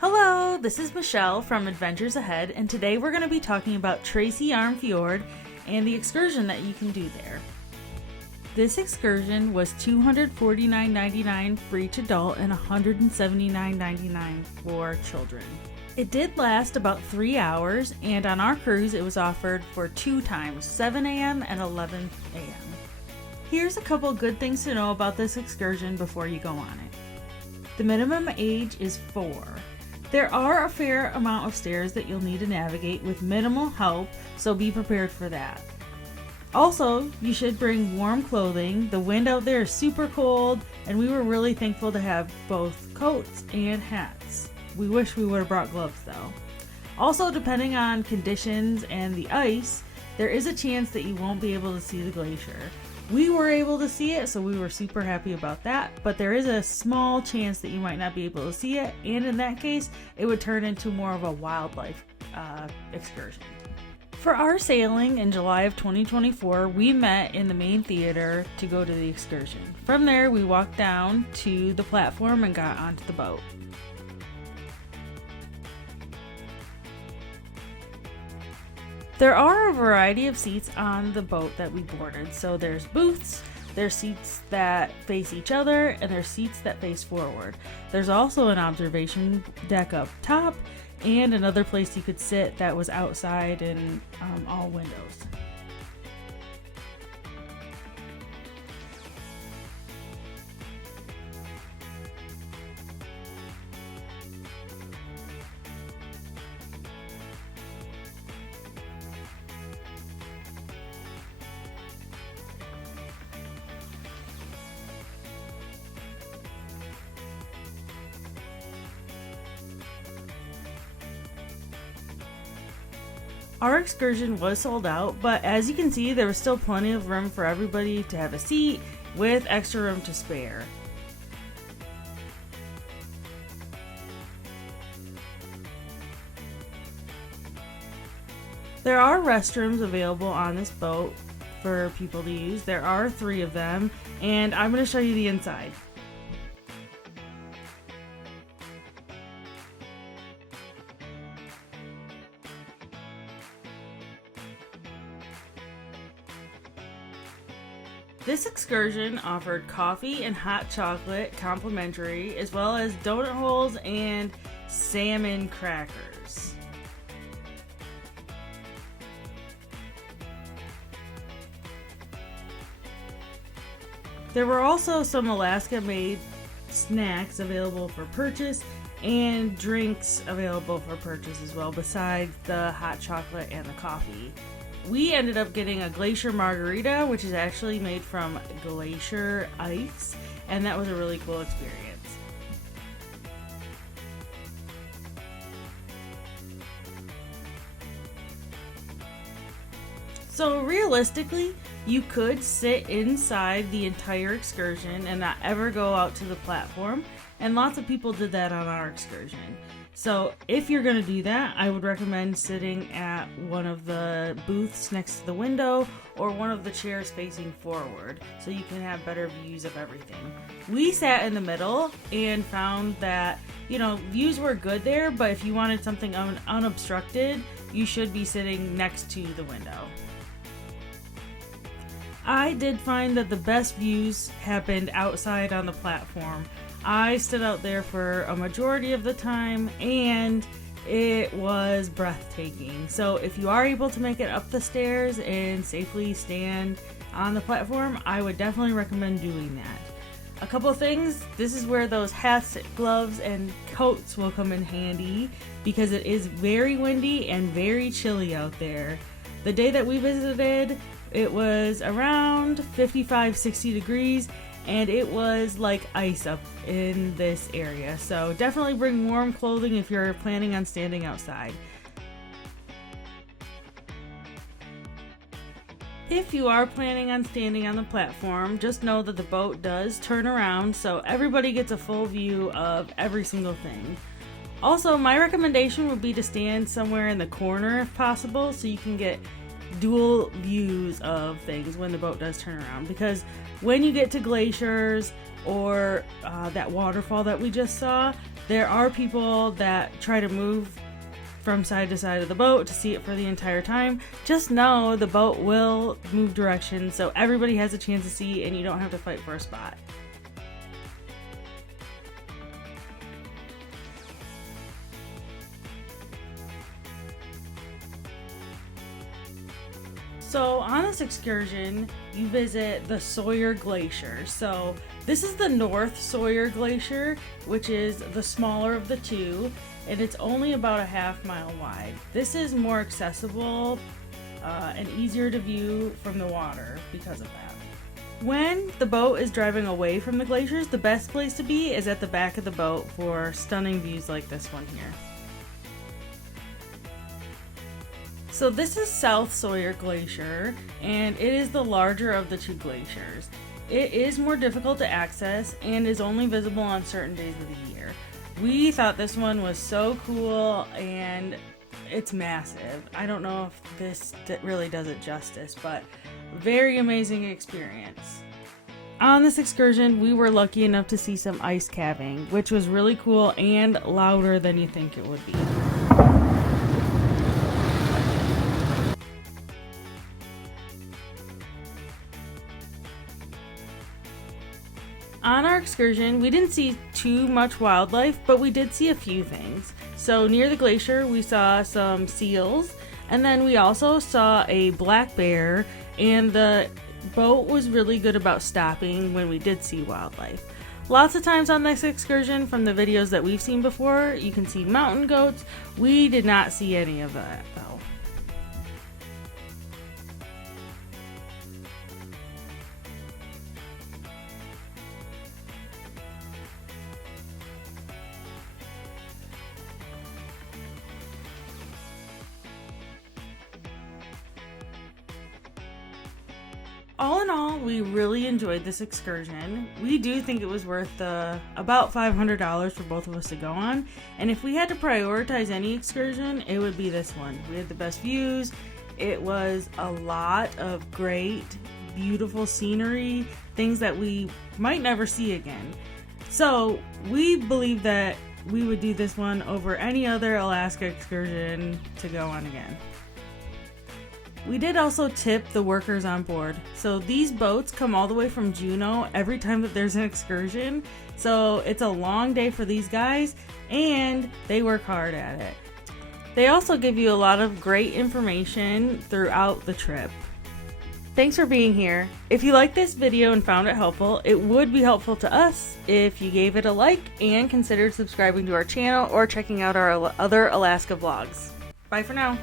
Hello, this is Michelle from Adventures Ahead, and today we're going to be talking about Tracy Fjord and the excursion that you can do there. This excursion was $249.99 for each adult and $179.99 for children. It did last about 3 hours, and on our cruise it was offered for 2 times, 7 a.m. and 11 a.m. Here's a couple good things to know about this excursion before you go on it. The minimum age is 4. There are a fair amount of stairs that you'll need to navigate with minimal help, so be prepared for that. Also, you should bring warm clothing. The wind out there is super cold, and we were really thankful to have both coats and hats. We wish we would have brought gloves though. Also, depending on conditions and the ice, there is a chance that you won't be able to see the glacier. We were able to see it, so we were super happy about that, but there is a small chance that you might not be able to see it, and in that case, it would turn into more of a wildlife excursion. For our sailing in July of 2024, we met in the main theater to go to the excursion. From there, we walked down to the platform and got onto the boat. There are a variety of seats on the boat that we boarded. So there's booths, there's seats that face each other, and there's seats that face forward. There's also an observation deck up top and another place you could sit that was outside and all windows. Our excursion was sold out, but as you can see, there was still plenty of room for everybody to have a seat with extra room to spare. There are restrooms available on this boat for people to use. There are 3 of them, and I'm going to show you the inside. This excursion offered coffee and hot chocolate complimentary, as well as donut holes and salmon crackers. There were also some Alaska-made snacks available for purchase and drinks available for purchase as well, besides the hot chocolate and the coffee. We ended up getting a Glacier Margarita, which is actually made from glacier ice, and that was a really cool experience. So realistically, you could sit inside the entire excursion and not ever go out to the platform, and lots of people did that on our excursion. So if you're going to do that, I would recommend sitting at one of the booths next to the window or one of the chairs facing forward so you can have better views of everything. We sat in the middle and found that, views were good there, but if you wanted something unobstructed, you should be sitting next to the window. I did find that the best views happened outside on the platform. I stood out there for a majority of the time, and it was breathtaking. So if you are able to make it up the stairs and safely stand on the platform, I would definitely recommend doing that. A couple of things, this is where those hats, gloves, and coats will come in handy because it is very windy and very chilly out there. The day that we visited, it was around 55-60 degrees, and it was like ice up in this area. So definitely bring warm clothing if you're planning on standing outside. If you are planning on standing on the platform, just know that the boat does turn around, so everybody gets a full view of every single thing. Also, my recommendation would be to stand somewhere in the corner if possible, so you can get dual views of things when the boat does turn around, because when you get to glaciers or that waterfall that we just saw, there are people that try to move from side to side of the boat to see it for the entire time. Just know the boat will move direction, so everybody has a chance to see and you don't have to fight for a spot. So on this excursion, you visit the Sawyer Glacier. So this is the North Sawyer Glacier, which is the smaller of the two, and it's only about a half-mile wide. This is more accessible and easier to view from the water because of that. When the boat is driving away from the glaciers, the best place to be is at the back of the boat for stunning views like this one here. So this is South Sawyer Glacier, and it is the larger of the two glaciers. It is more difficult to access and is only visible on certain days of the year. We thought this one was so cool, and it's massive. I don't know if this really does it justice, but very amazing experience. On this excursion, we were lucky enough to see some ice calving, which was really cool and louder than you think it would be. On our excursion, we didn't see too much wildlife, but we did see a few things. So near the glacier, we saw some seals, and then we also saw a black bear, and the boat was really good about stopping when we did see wildlife. Lots of times on this excursion, from the videos that we've seen before, you can see mountain goats. We did not see any of that though. All in all, we really enjoyed this excursion. We do think it was worth about $500 for both of us to go on. And if we had to prioritize any excursion, it would be this one. We had the best views. It was a lot of great, beautiful scenery, things that we might never see again. So we believe that we would do this one over any other Alaska excursion to go on again. We did also tip the workers on board. So these boats come all the way from Juneau every time that there's an excursion. So it's a long day for these guys, and they work hard at it. They also give you a lot of great information throughout the trip. Thanks for being here. If you liked this video and found it helpful, it would be helpful to us if you gave it a like and considered subscribing to our channel or checking out our other Alaska vlogs. Bye for now.